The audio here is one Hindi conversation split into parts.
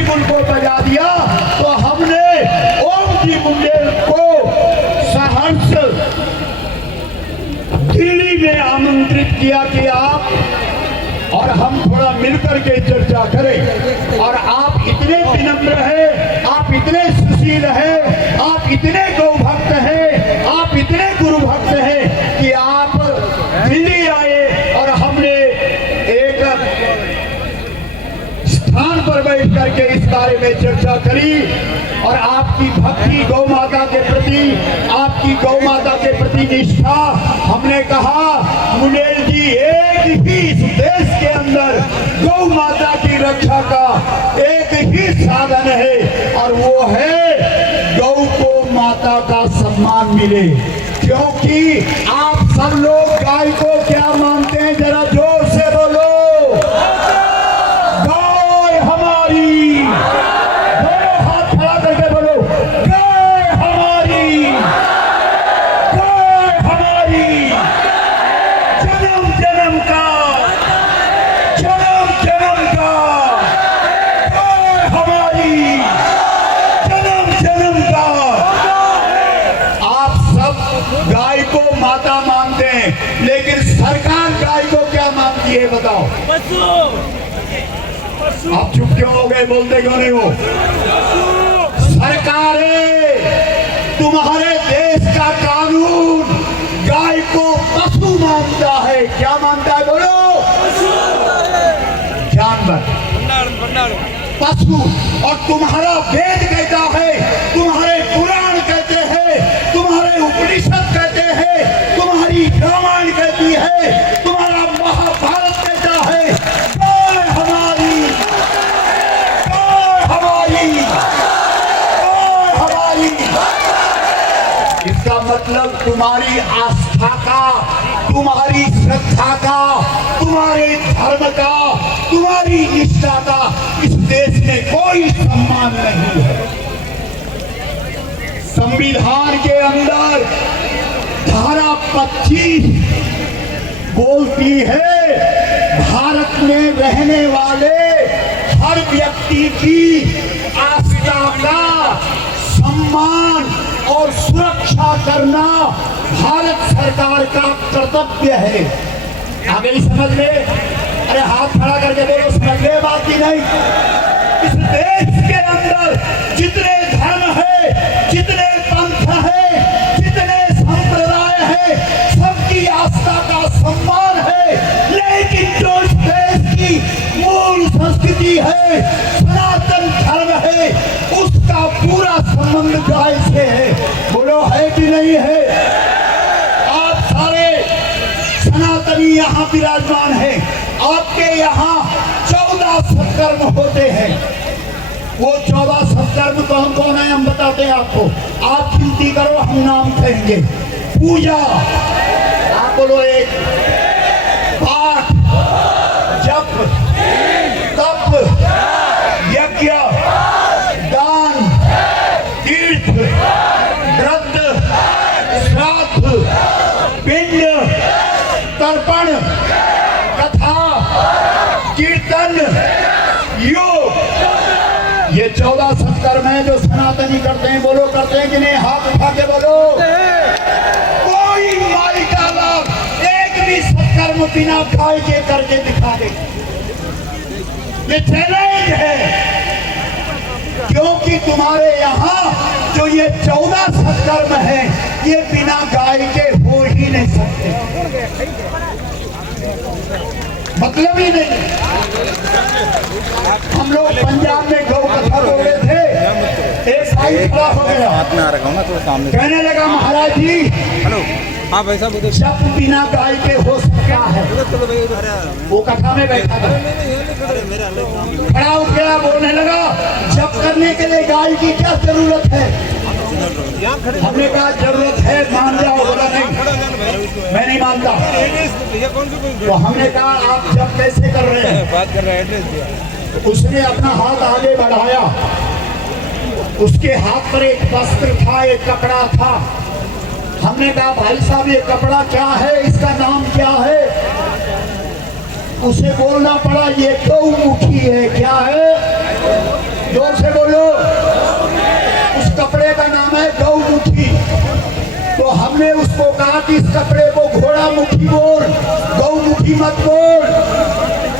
जी मुंडे को बजा दिया तो हमने ओम जी मुंडे को सहर्ष दिल्ली में आमंत्रित किया कि आप और हम थोड़ा मिलकर के चर्चा करें। और आप इतने विनम्र हैं, आप इतने सुशील हैं, आप इतने गौभक्त हैं, आप इतने गुरु भक्त हैं कि आप दिल्ली आए और हमने एक स्थान पर बैठ करके इस बारे में चर्चा करी। और आपकी भक्ति गौ माता के प्रति, आपकी गौ माता के प्रति निष्ठा, हमने कहा मुंडेल जी एक ही इस देश के अंदर गौ माता की रक्षा का एक ही साधन है और वो है गौ को माता का सम्मान मिले। क्योंकि आप सब लोग गाय को क्या मानते हैं, जरा जोर से बोलो। गाय हमारी, दोनों हाथ खड़ा करके बोलो, गाय हमारी, गाय हमारी, जन्म जन्म का, जन्म जन्म का, गाय हमारी, जन्म जन्म का। आप सब गाय को माता मानते हैं, लेकिन सरकार गाय को क्या मानती है बताओ? आप चुप क्यों हो गए, बोलते क्यों नहीं हो? सरकारें, तुम्हारे देश का कानून गाय को पशु मानता है। क्या मानता है बोलो? जानवर, पशु। और तुम्हारा वेद कहता है, तुम्हारे पुराण कहते हैं, तुम्हारे उपनिषद कहते हैं, तुम्हारी रामायण कहती है, तुम्हारा महाभारत कहता है गाय हमारी, गाय हमारी, गाय हमारी। इसका मतलब तुम्हारी आस्था का, तुम्हारी श्रद्धा का, तुम्हारे धर्म का, तुम्हारी निष्ठा का इस देश में कोई सम्मान नहीं है। संविधान के अंदर धारा 25 बोलती है भारत में रहने वाले हर व्यक्ति की आस्था का सम्मान और सुरक्षा करना भारत सरकार का कर्तव्य है। आगे समझ ले? अरे हाथ खड़ा करके बोलो, समझ ले बात की नहीं? इस देश के अंदर जितने धर्म है, जितने पंथ है, जितने संप्रदाय है, सबकी आस्था का सम्मान है। लेकिन जो इस देश की मूल संस्कृति है, सनातन धर्म है, उसका पूरा संबंध गाय से है। बोलो है कि नहीं है? आप सारे सनातनी यहाँ विराजमान हैं। आपके यहाँ 14 सत्कर्म होते हैं। वो 14 सत्कर्म कौन कौन है हम बताते हैं आपको। आप गिनती करो, हम नाम कहेंगे। पूजा, आप बोलो एक। पाठ, जप, तप, यज्ञ, दान, तीर्थ, व्रत, श्राद्ध, पिंड, तर्पण, कथा, कीर्तन, योग। ये 14 सत्कर्म है जो सनातनी करते हैं। बोलो करते हैं कि नहीं? हाथ उठा के बोलो। कोई माई का लाभ एक भी सत्कर्म बिना गाय के करके दिखा दे। ये चैलेंज है, क्योंकि तुम्हारे यहाँ जो ये 14 सत्कर्म है ये बिना गाय के हो ही नहीं सकते। मतलब ही नहीं। हम लोग पंजाब में गौ कथा बोल रहे थे, एक भाई खड़ा हो गया, हाथ में आ रखा हूं ना थोड़ा सामने, कहने लगा महाराज जी, हेलो, हाँ भाई साहब, जब बिना गाय के हो सकता है। वो कथा में बैठा था, खड़ा हो गया, बोलने लगा जब करने के लिए गाय की क्या जरूरत है? हमने कहा जरूरत है, मान जाओ। बोला नहीं, मैं नहीं मानता। तो हमने कहा आप जब कैसे कर रहे हैं? बात कर रहे हैं। उसने अपना हाथ आगे बढ़ाया, उसके हाथ पर एक वस्त्र था, एक कपड़ा था। हमने कहा भाई साहब ये कपड़ा क्या है, इसका नाम क्या है? उसे बोलना पड़ा ये गौमुखी है। क्या है? जोर से बोलो। उस कपड़े का नाम है गौमुखी। तो हमने उसको कहा कि इस कपड़े को घोड़ा मुखी बोल, गौमुखी मत बोल,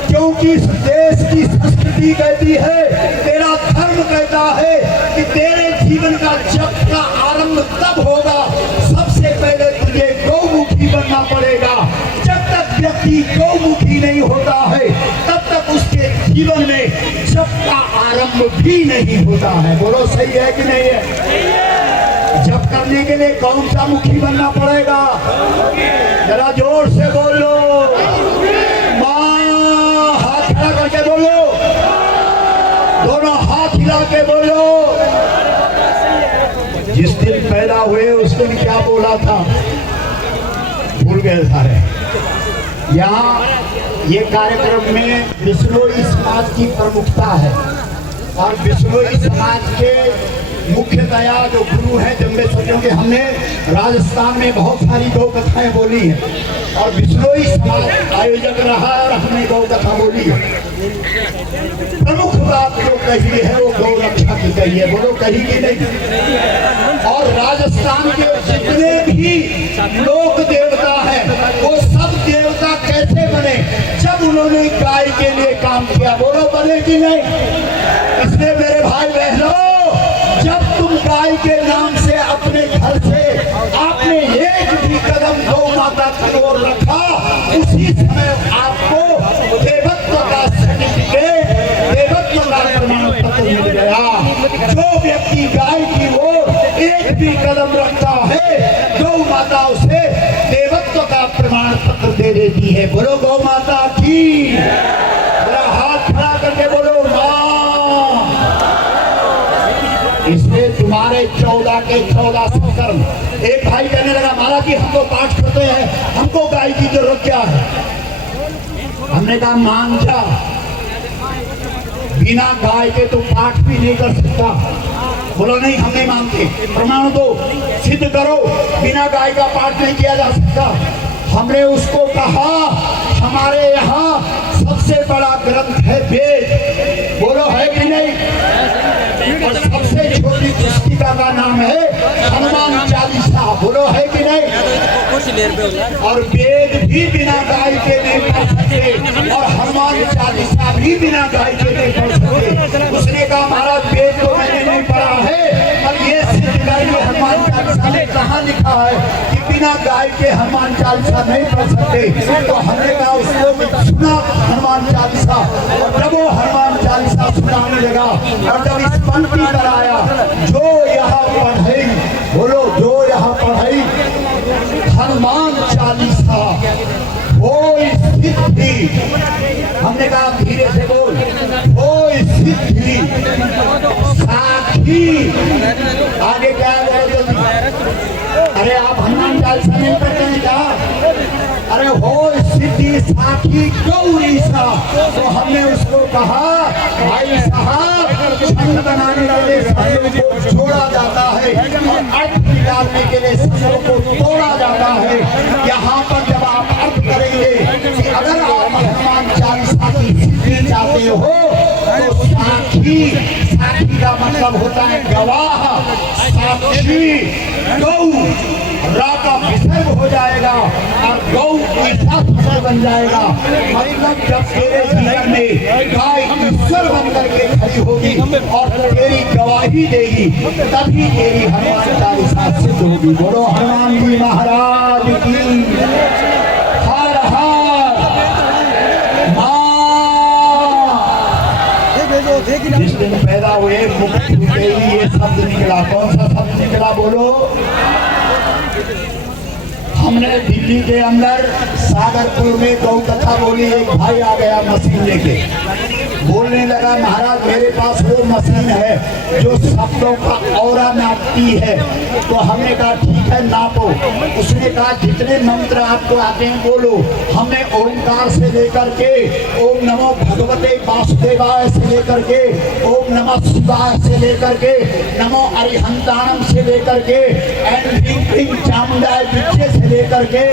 क्योंकि इस देश की संस्कृति कहती है, तेरा धर्म कहता है कि तेरे जीवन का जप का आरंभ तब होगा, सबसे पहले तुझे गौमुखी बनना पड़ेगा। जब तक व्यक्ति गौमुखी नहीं होता है तब तक उसके जीवन में जप का आरंभ भी नहीं होता है। बोलो सही है कि नहीं है? जप करने के लिए कौन सा मुखी बनना पड़ेगा? जरा जोर से बोलो। मां, हाथ खड़ा करके बोलो, दोनों हाथ हिला के बोलो। जिस दिन पैदा हुए उस दिन क्या बोला था भूल गए सारे। यहाँ ये कार्यक्रम में बिश्नोई समाज की प्रमुखता है और बिश्नोई समाज के मुख्यतया जो गुरु हैं जम्बेश्वरियों के, हमने राजस्थान में बहुत सारी गौ कथाएं बोली हैं और बिश्नोई समाज आयोजक रहा और हमने गौ कथा बोली है। प्रमुख बात जो कही है वो गौ रक्षा की कही है। बोलो कही कि नहीं? और राजस्थान के जितने भी लोक देवता हैं वो सब देवता कैसे बने? जब उन्होंने गाय के लिए काम किया। बोलो बने कि नहीं? इसलिए मेरे भाई बहनों, जब तुम गाय के नाम से अपने घर से आपने एक भी कदम गौ माता की ओर रखा, उसी समय आपको देवत्व का सर्टिफिकेट, देवत्व का प्रमाण पत्र मिल गया। जो व्यक्ति गाय की ओर एक भी कदम रखता है, गौ माता उसे देवत्व का प्रमाण पत्र दे देती है। बोलो गौ माता की। जरा हाथ खड़ा करके बोलो मां। इसलिए तुम्हारे 14 के 14 संकर्म। एक भाई कहने लगा महाराज जी हम तो पाठ करते हैं, हमको गाय की जरूरत क्या है? हमने कहा मान जा, बिना गाय के तो पाठ भी नहीं कर सकता। बोलो नहीं हम नहीं मानते, प्रमाण दो, सिद्ध करो, बिना गाय का पाठ नहीं किया जा सकता। हमने उसको कहा हमारे यहाँ सबसे बड़ा ग्रंथ है वेद। बोलो है कि नहीं? और सबसे छोटी पुस्तिका का नाम है हनुमान चालीसा। बोलो है कि नहीं? और वेद भी बिना गाय के नहीं पढ़ सकते और हनुमान चालीसा भी बिना गाय के नहीं पढ़ सकते। उसने कहा महाराज वेद तो मैंने नहीं पढ़ा है, पर ये सिद्ध करिए हनुमान चालीसा में कहाँ लिखा है कि बिना गाय के हनुमान चालीसा नहीं पढ़ सकते। तो हमने कहा उसको सुना हनुमान चालीसा, और जब वो हनुमान चालीसा सुनाने लगा और जब इस पंक्ति पर आया, जो यहाँ पढ़ई, बोलो जो यहाँ पढ़ई हनुमान चालीसा वो सिद्धि। हमने कहा धीरे से बोल, वो सिद्धि साखी। आगे क्या है? अरे आप हनुमान चालीसा नहीं पढ़ते हैं क्या? अरे हो सिद्धि साखी गौरी सा। तो हमने उसको कहा भाई साहब छंद बनाने के लिए शब्दों को छोड़ा जाता है और अर्थ निकालने के लिए शब्दों को तोड़ा जाता है। यहाँ पर जब आप अर्थ करेंगे कि अगर आप हनुमान चालीसा की सिद्धि चाहते हो तो साखी, साखी का मतलब होता है गवाह, साक्षी, गौ रा का विसर्ग हो जाएगा और गौ ऐसा फसल बन जाएगा। मतलब जब तेरे जीवन में गाय ईश्वर बन करके खड़ी होगी और तेरी गवाही देगी, तभी तेरी हनुमान चालीसा सिद्ध होगी। बोलो हनुमान जी महाराज की। हर हर जिस दिन पैदा हुए मुख से ही ये शब्द निकला। कौन सा शब्द निकला? बोलो। हमने दिल्ली के अंदर सागरपुर में गौ कथा बोली। एक भाई आ गया मशीन लेके, बोलने लगा महाराज मेरे पास वो मशीन है जो शब्दों का औरा नापती है। तो हमने कहा ठीक है नापो। उसने कहा जितने मंत्र आपको आते हैं बोलो। हमने ओंकार से लेकर के ओम नमो भगवते वासुदेवाय से लेकर के ओम नमः शिवाय से लेकर के नमो अरिहंताणम से लेकर के एंड चामुंडाय विद्ये से लेकर के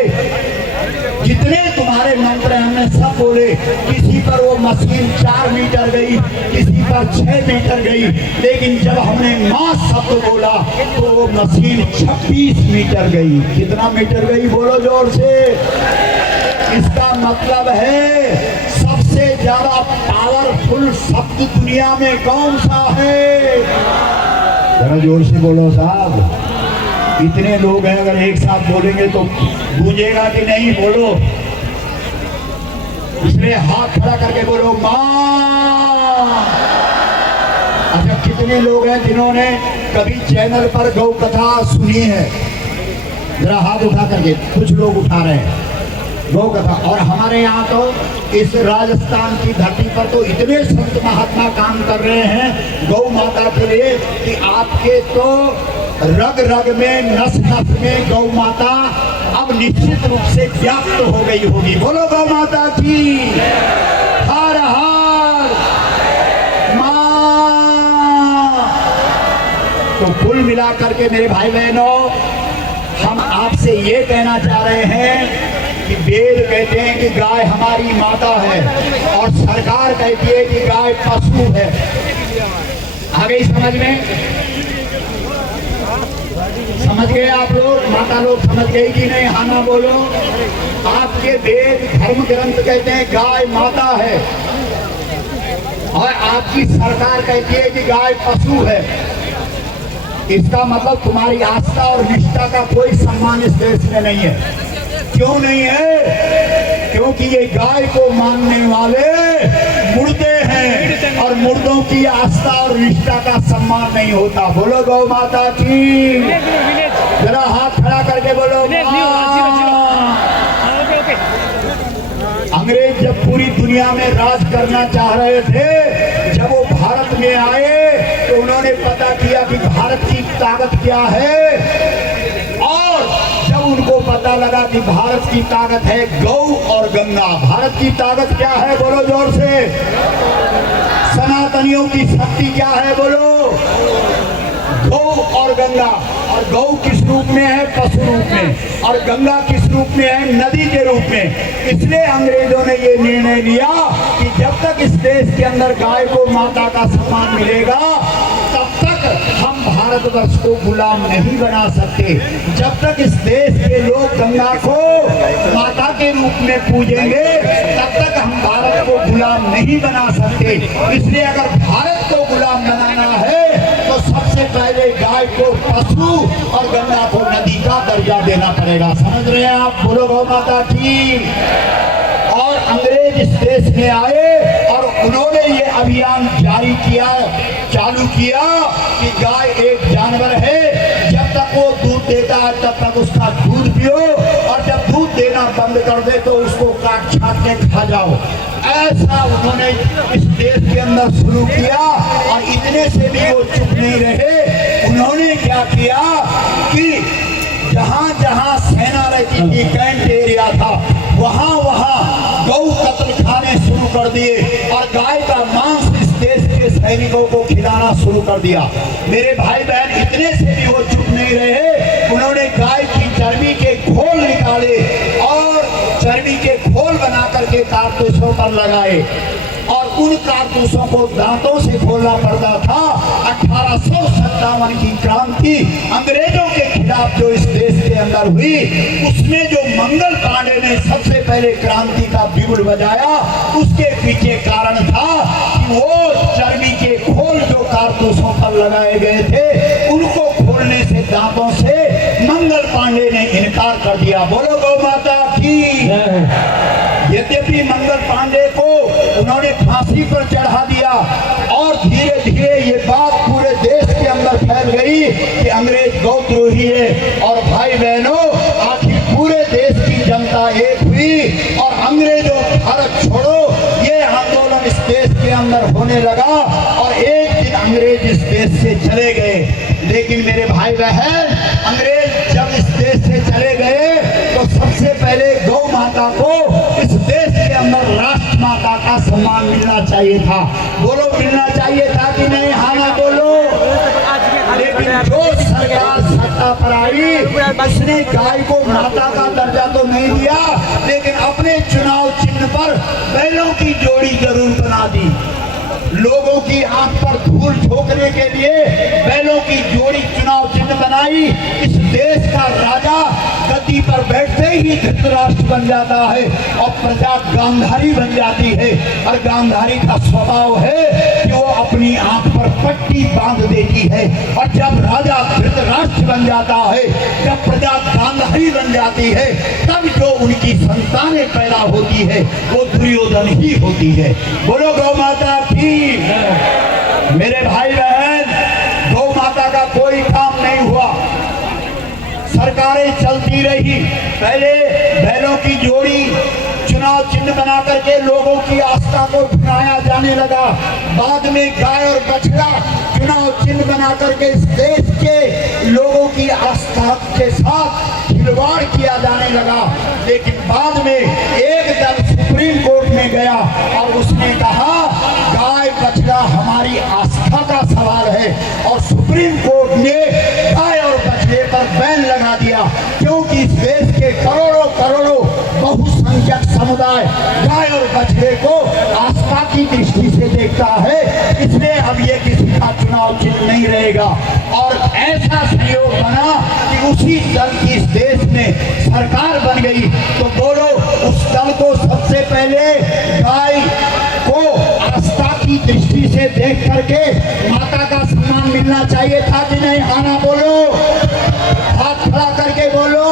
जितने तुम्हारे मंत्र हैं हमने सब बोले, किसी पर वो मशीन 4 मीटर गई, किसी पर 6 मीटर गई, लेकिन जब हमने माँ शब्द बोला तो वो मशीन 26 मीटर गई। कितना मीटर गई बोलो जोर से। इसका मतलब है सबसे ज्यादा पावरफुल शब्द दुनिया में कौन सा है? जरा जोर से बोलो साहब। इतने लोग हैं, अगर एक साथ बोलेंगे तो गूंजेगा कि नहीं? बोलो। इसलिए हाथ खड़ा करके बोलो माँ। अच्छा, कितने लोग हैं जिन्होंने कभी चैनल पर गौ कथा सुनी है? जरा हाथ उठा करके। कुछ लोग उठा रहे हैं गौ कथा। और हमारे यहाँ तो इस राजस्थान की धरती पर तो इतने संत महात्मा काम कर रहे हैं गौ माता के लिए कि आपके तो रग रग में, नस नस में गौ माता अब निश्चित रूप से व्याप्त हो गई होगी। बोलो गौ माता की हर हर मां। तो कुल मिलाकर के मेरे भाई बहनों, हम आपसे ये कहना चाह रहे हैं कि वेद कहते हैं कि गाय हमारी माता है और सरकार कहती है कि गाय पशु है। आ गई समझ में? समझ गए आप लोग? माता लोग समझ गई कि नहीं? हाँ ना बोलो। आपके वेद धर्म ग्रंथ कहते हैं गाय माता है और आपकी सरकार कहती है कि गाय पशु है। इसका मतलब तुम्हारी आस्था और निष्ठा का कोई सम्मान इस देश में नहीं है। क्यों नहीं है? क्योंकि ये गाय को मानने वाले मुर्दे हैं और मुर्दों की आस्था और निष्ठा का सम्मान नहीं होता। बोलो गौ माता की। जरा हाथ खड़ा करके बोलो अंग्रेज जब पूरी दुनिया में राज करना चाह रहे थे, जब वो भारत में आए तो उन्होंने पता किया कि भारत की ताकत क्या है। और जब उनको पता लगा कि भारत की ताकत है गौ और गंगा। भारत की ताकत क्या है? बोलो जोर से। सनातनियों की शक्ति क्या है? बोलो। गौ और गंगा। और गौ किस रूप में है? पशु रूप में। और गंगा किस रूप में है? नदी के रूप में। इसलिए अंग्रेजों ने ये निर्णय लिया कि जब तक इस देश के अंदर गाय को माता का सम्मान मिलेगा तब तक हम भारतवर्ष को गुलाम नहीं बना सकते। जब तक इस देश के लोग गंगा को माता के रूप में पूजेंगे तब तक हम भारत को गुलाम नहीं बना सकते। इसलिए अगर भारत को गुलाम बनाना है तो सबसे पहले गाय को पशु और गंगा को नदी का दर्जा देना पड़ेगा। समझ रहे हैं आप? बोलो गौ माता की। और अंग्रेज इस देश में आए और उन्होंने ये अभियान जारी किया, चालू किया कि गाय एक जानवर है, जब तक वो दूध देता है तब तक उसका दूध पियो और जब दूध देना बंद कर दे तो उसको काट छाट के खा जाओ। ऐसा उन्होंने इस देश के अंदर शुरू किया। और इतने से भी वो चुप नहीं रहे। उन्होंने क्या किया कि जहां जहां सेना रहती थी, कैंट एरिया था, वहां वहां गौ कत्ल खाने शुरू कर दिए और गाय का मांस इस देश के सैनिकों को खिलाना शुरू कर दिया। मेरे भाई बहन, इतने से भी वो चुप नहीं रहे। उन्होंने गाय की चर्बी के खोल निकाले और चर्बी के खोल बना करके कारतूसों पर लगाए और उन कारतूसों को दांतों से खोलना पड़ता था। 1857 की क्रांति अंग्रेजों के खिलाफ जो इस देश के अंदर हुई, उसमें जो मंगल पांडे ने सबसे पहले क्रांति का बिगुल बजाया, उसके पीछे कारण था कि वो चर्बी के खोल जो कारतूसों पर लगाए गए थे उनको खोलने से, दांतों से मंगल पांडे ने इनकार कर दिया। बोलो गौ माता की। यद्यपि मंगल पांडे को उन्होंने फांसी पर चढ़ा दिया और धीरे धीरे ये बात पूरे देश के अंदर फैल गई कि अंग्रेज गौद्रोही है। और भाई बहनों, आखिर पूरे देश की जनता एक हुई और अंग्रेजों भारत छोड़ो ये आंदोलन इस देश के अंदर होने लगा और एक दिन अंग्रेज इस देश से चले गए। लेकिन मेरे भाई बहन, अंग्रेज जब इस देश से चले गए तो सबसे पहले गौ माता को इस देश के अंदर राष्ट्र माता का सम्मान मिलना चाहिए था। बोलो, मिलना चाहिए था कि नहीं? हाँ ना बोलो। लेकिन जो सरकार सत्ता पर आई उसने गाय को माता का दर्जा तो नहीं दिया, लेकिन लोगों की आंख पर धूल झोंकने के लिए बैलों की जोड़ी चुनाव चिन्ह बनाई। इस देश का राजा गद्दी पर बैठते ही धृतराष्ट्र बन जाता है और प्रजा गांधारी बन जाती है। और गांधारी का स्वभाव है कि वो अपनी आंख पर पट्टी बांध देती है। और जब राजा धृतराष्ट्र बन जाता है, जब प्रजा गांधारी बन जाती है, तब जो उनकी संतानें पैदा होती है वो दुर्योधन ही होती है। बोलो गौ माता की। मेरे भाई बहन, गौ माता का कोई काम नहीं हुआ, सरकारें चलती रही। पहले बैलों की जोड़ी चुनाव चिन्ह बना करके लोगों की आस्था को भुनाया जाने लगा। बाद में गाय और बछड़ा चुनाव चिन्ह बना करके इस देश के लोगों की आस्था के साथ खिलवाड़ किया जाने लगा। लेकिन बाद में एक दल सुप्रीम कोर्ट में गया और उसने कहा गाय बछड़ा हमारी आस्था का सवाल है, और सुप्रीम कोर्ट ने गाय और बछड़े पर बैन लगा दिया। क्योंकि इस देश के करोड़ों करोड़ों बहुसंख्यक समुदाय गाय और बछड़े को आस्था की दृष्टि से देखता है, इसलिए अब ये किसी का चुनाव चिन्ह नहीं रहेगा। और ऐसा संयोग बना कि उसी दल की इस देश में सरकार बन गई। तो बोलो, उस दल को सबसे पहले गाय को आस्था की दृष्टि से देख करके माता का सम्मान मिलना चाहिए था कि नहीं? आना बोलो, हाथ खड़ा करके बोलो।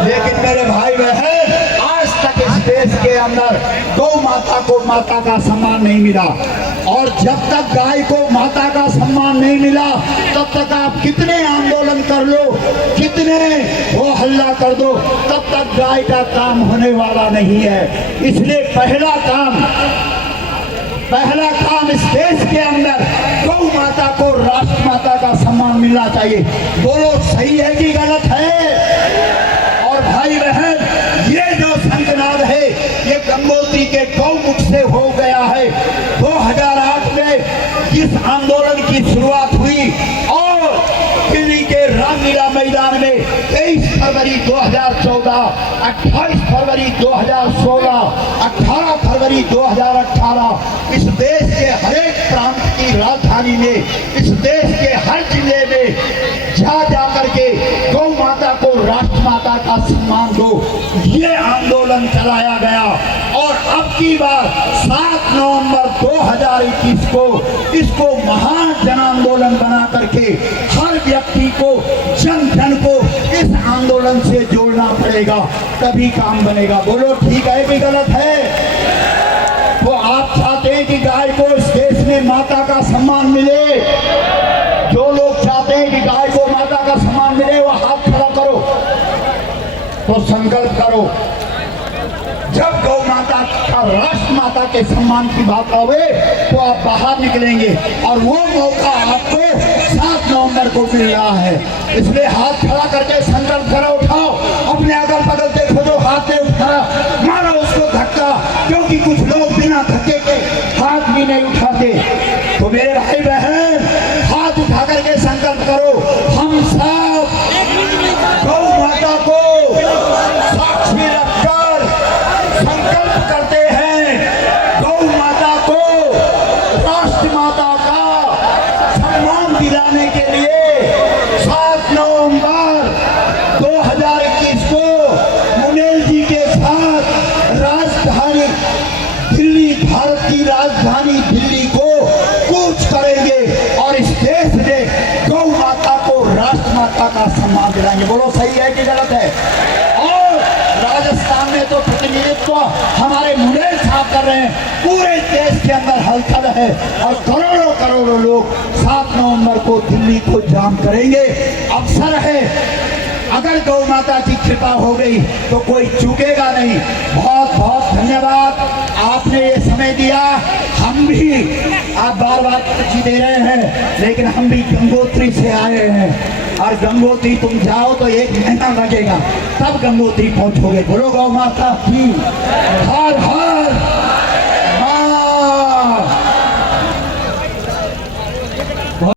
लेकिन मेरे भाई बहन, आज तक इस देश के अंदर गौ माता को माता का सम्मान नहीं मिला। और जब तक गाय को माता का सम्मान नहीं मिला, तब तक आप कितने आंदोलन कर लो, कितने वो हल्ला कर दो, तब तक गाय का काम होने वाला नहीं है। इसलिए पहला काम इस देश के अंदर गौ माता को राष्ट्र माता का सम्मान मिलना चाहिए। बोलो, सही है कि गलत है? और भाई बहन, ये जो शंखनाद है ये गंगोत्री के गौमुख से हो गया है। 2008 में इस आंदोलन की शुरुआत हुई और दिल्ली के रामलीला मैदान में 23 फरवरी 2014, 28 फरवरी 2016, 18 फरवरी 2018 इस देश के हर एक प्रांत की राजधानी में, इस देश के हर जिले में जा करके गौ माता को राष्ट्र माता का सम्मान दो, ये आंदोलन चलाया गया। और अब की बार 7 नवंबर 2021 को इसको महान जन आंदोलन बना करके हर व्यक्ति को, जन जन को इस आंदोलन से जोड़ना पड़ेगा, तभी काम बनेगा। बोलो, ठीक है कि गलत है? तो आप चाहते हैं कि गाय को इस देश में माता का सम्मान मिले? जो लोग चाहते हैं कि गाय को माता का सम्मान मिले वो हाथ खड़ा करो, तो संकल्प करो। जब गौ माता का राष्ट्र माता के सम्मान की बात आवे तो आप बाहर निकलेंगे, और वो मौका आपको 7 नवंबर को मिल रहा है। इसलिए हाथ खड़ा करके संकल्प करो, उठाओ, अपने अगल बगल देखो जो हाथ में उठाया, मारो उसको धक्का, क्योंकि कुछ लोग बिना धक्के के हाथ भी नहीं उठाते। तो मेरे भाई बहन, हाथ उठा करके संकल्प करो, हम सब गौ माता को साक्षी रखकर संकल्प करते हैं, गौ माता को राष्ट्र माता का सम्मान दिलाने के लिए 7 नवंबर 2021 को मुनेल जी के साथ राजधानी दिल्ली, भारत की राजधानी दिल्ली को कूच करेंगे और इस देश में गौ माता को राष्ट्र माता का सम्मान दिलाएंगे। बोलो, सही है कि गलत है? और राजस्थान में तो प्रतिनिधित्व हमारे मुनेल साहब कर रहे हैं, पूरे देश के अंदर हलचल है और करोड़ों करोड़ों लोग 7 नवंबर को दिल्ली को जाम करेंगे। अवसर है, अगर गौ माता की कृपा हो गई तो कोई चूकेगा नहीं। बहुत बहुत धन्यवाद, आपने ये समय दिया। हम भी, आप बार बार पर्ची दे रहे हैं, लेकिन हम भी गंगोत्री से आए हैं, और गंगोत्री तुम जाओ तो 1 महीना लगेगा, तब गंगोत्री पहुंचोगे। बोलो गौ माता की हर हर